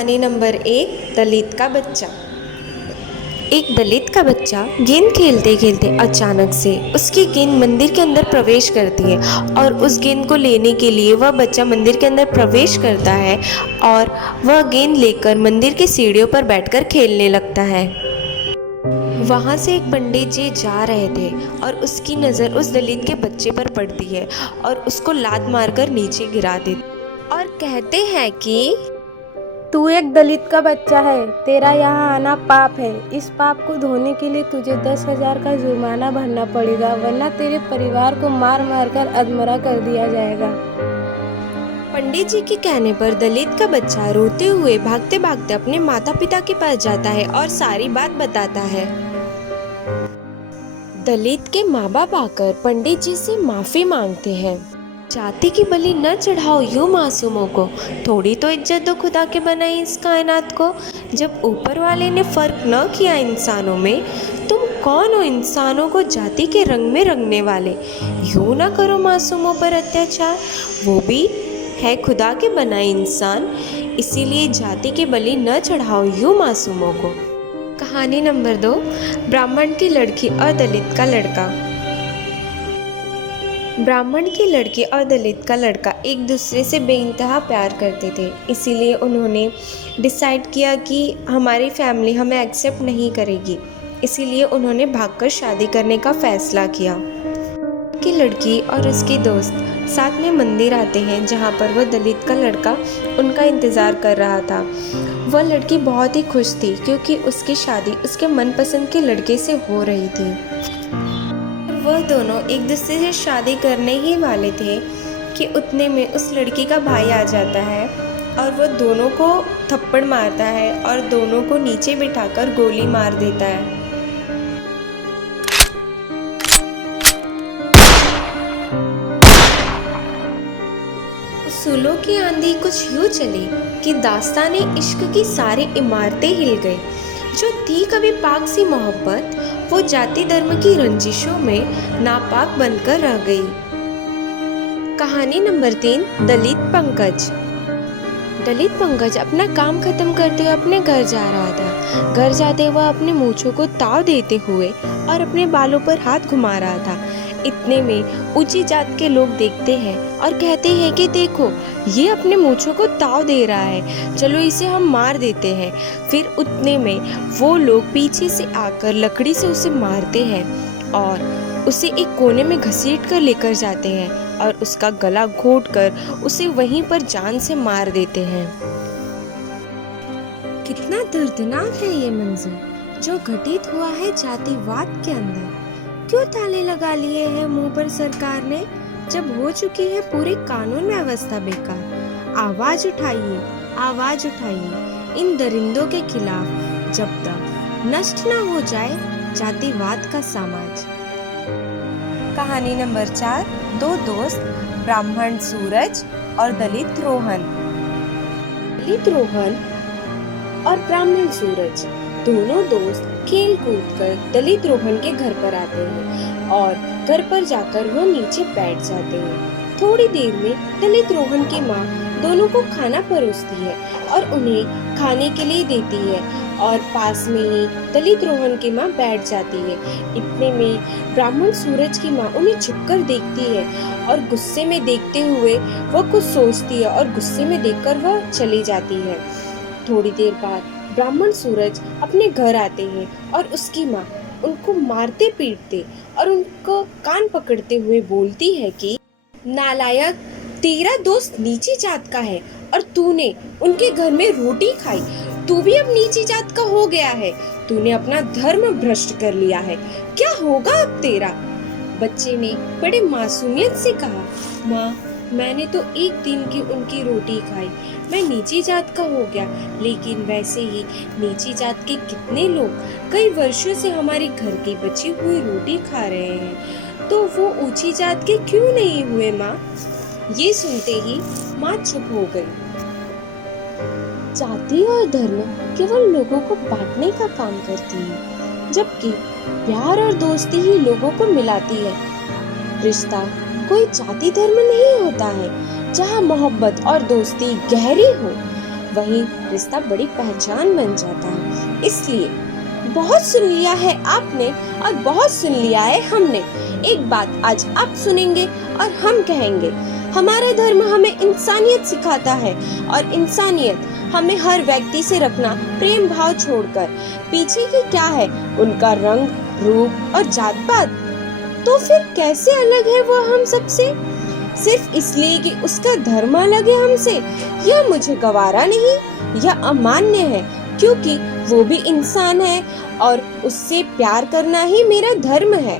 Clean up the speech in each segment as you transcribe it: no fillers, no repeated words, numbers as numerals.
कहानी नंबर 1, दलित का बच्चा। एक दलित का बच्चा गेंद खेलते खेलते अचानक से उसकी गेंद मंदिर के अंदर प्रवेश करती है और उस गेंद को लेने के लिए वह बच्चा मंदिर के अंदर प्रवेश करता है और वह गेंद लेकर मंदिर की सीढ़ियों पर बैठकर खेलने लगता है। वहाँ से एक पंडित जी जा रहे थे और उसकी नज़र उस दलित के बच्चे पर पड़ती है और उसको लात मारकर नीचे गिरा देती और कहते हैं कि तू एक दलित का बच्चा है, तेरा यहाँ आना पाप है। इस पाप को धोने के लिए तुझे 10,000 का जुर्माना भरना पड़ेगा, वरना तेरे परिवार को मार मार कर अधमरा कर दिया जाएगा। पंडित जी के कहने पर दलित का बच्चा रोते हुए भागते भागते अपने माता पिता के पास जाता है और सारी बात बताता है। दलित के माँ बाप आकर पंडित जी से माफी मांगते हैं। जाति की बलि न चढ़ाओ यूं मासूमों को, थोड़ी तो इज्जत दो खुदा के बनाई इस कायनात को। जब ऊपर वाले ने फर्क न किया इंसानों में, तुम कौन हो इंसानों को जाति के रंग में रंगने वाले। यूं ना करो मासूमों पर अत्याचार, वो भी है खुदा के बनाए इंसान, इसीलिए जाति की बलि न चढ़ाओ यूं मासूमों को। कहानी नंबर 2, ब्राह्मण की लड़की और दलित का लड़का। ब्राह्मण की लड़की और दलित का लड़का एक दूसरे से बेइंतहा प्यार करते थे, इसीलिए उन्होंने डिसाइड किया कि हमारी फैमिली हमें एक्सेप्ट नहीं करेगी, इसीलिए उन्होंने भागकर शादी करने का फैसला किया। की लड़की और उसके दोस्त साथ में मंदिर आते हैं, जहाँ पर वह दलित का लड़का उनका इंतज़ार कर रहा था। वह लड़की बहुत ही खुश थी क्योंकि उसकी शादी उसके मनपसंद के लड़के से हो रही थी। वह दोनों एक दूसरे से शादी करने ही वाले थे कि उतने में उस लड़की का भाई आ जाता है और वह दोनों को थप्पड़ मारता है और दोनों को नीचे बिठाकर गोली मार देता है। फूलों की आंधी कुछ यूं चली कि दास्ताने इश्क की सारी इमारतें हिल गई। जो थी कभी पाक सी मोहब्बत, वो जाति धर्म की रंजिशों में नापाक बनकर रह गई। कहानी नंबर 3, दलित पंकज। दलित पंकज अपना काम खत्म करते हुए अपने घर जा रहा था। घर जाते वह अपने मूंछों को ताव देते हुए और अपने बालों पर हाथ घुमा रहा था। इतने में ऊंची जात के लोग देखते हैं और कहते हैं कि देखो, ये अपने मूंछों को ताव दे रहा है, चलो इसे हम मार देते हैं। फिर उतने में वो लोग पीछे से आकर लकड़ी से उसे मारते हैं और उसे एक कोने में घसीट कर लेकर जाते हैं और उसका गला घोंटकर उसे वहीं पर जान से मार देते हैं। कितना दर्दनाक है ये मंजर जो घटित हुआ है जातिवाद के अंदर। क्यों ताले लगा लिए हैं मुंह पर सरकार ने, जब हो चुकी है पूरी कानून व्यवस्था बेकार। आवाज उठाइए इन दरिंदों के खिलाफ, जब तक नष्ट ना हो जाए जातिवाद का समाज। कहानी नंबर 4, 2 दोस्त, ब्राह्मण सूरज और दलित रोहन। दलित रोहन और ब्राह्मण सूरज दोनों दोस्त खेल कूद कर दलित रोहन के घर पर आते हैं और घर पर जाकर वो नीचे बैठ जाते हैं। थोड़ी देर में दलित रोहन की माँ दोनों को खाना परोसती है और उन्हें खाने के लिए देती है और पास में ही दलित रोहन की माँ बैठ जाती है। इतने में ब्राह्मण सूरज की माँ उन्हें छुपकर देखती है और गुस्से में देखते हुए वह कुछ सोचती है और गुस्से में देखकर वह चली जाती है। थोड़ी देर बाद ब्राह्मण सूरज अपने घर आते हैं और उसकी माँ उनको मारते पीटते और उनको कान पकड़ते हुए बोलती है कि नालायक, तेरा दोस्त नीची जात का है और तूने उनके घर में रोटी खाई, तू भी अब नीची जात का हो गया है, तूने अपना धर्म भ्रष्ट कर लिया है, क्या होगा अब तेरा। बच्चे ने बड़े मासूमियत से कहा, माँ, मैंने तो एक दिन की उनकी रोटी खाई, मैं नीची जात का हो गया, लेकिन वैसे ही नीची जात के कितने लोग कई वर्षों से हमारे घर की बची हुई रोटी खा रहे हैं, तो वो ऊंची जात के क्यों नहीं हुए माँ। ये सुनते ही माँ चुप हो गई। जाति और धर्म केवल लोगों को बांटने का काम करती है, जबकि प्यार और दोस्ती ही लोगों को मिलाती है। रिश्ता कोई जाति धर्म नहीं होता है, जहाँ मोहब्बत और दोस्ती गहरी हो। वही रिश्ता बड़ी पहचान बन जाता है। इसलिए बहुत सुन लिया है आपने और बहुत सुन लिया है हमने। एक बात आज आप सुनेंगे और हम कहेंगे। हमारा धर्म हमें इंसानियत सिखाता है और इंसानियत हमें हर व्यक्ति से रखना प्रेम भाव छोड़कर। पीछे की क्या है उनका रंग, रूप और जात पात, तो फिर कैसे अलग है वो हम सबसे? सिर्फ इसलिए कि उसका धर्म अलग है हमसे, यह मुझे गवारा नहीं, यह अमान्य है, क्योंकि वो भी इंसान है और उससे प्यार करना ही मेरा धर्म है।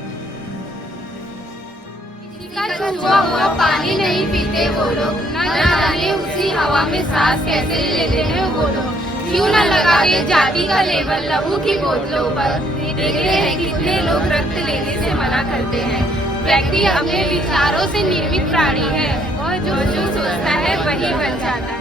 का छुआ हुआ पानी नहीं पीते वो लोग, न जाने उसी हवा में सांस कैसे लेते हैं वो लोग। क्यों न लगा के जाति का लेबल लहू की बोतलों पर, देखते हैं कितने लोग रक्त लेने से मना करते हैं। व्यक्ति अपने विचारों से निर्मित प्राणी है और जो जो सोचता है वही बन जाता है।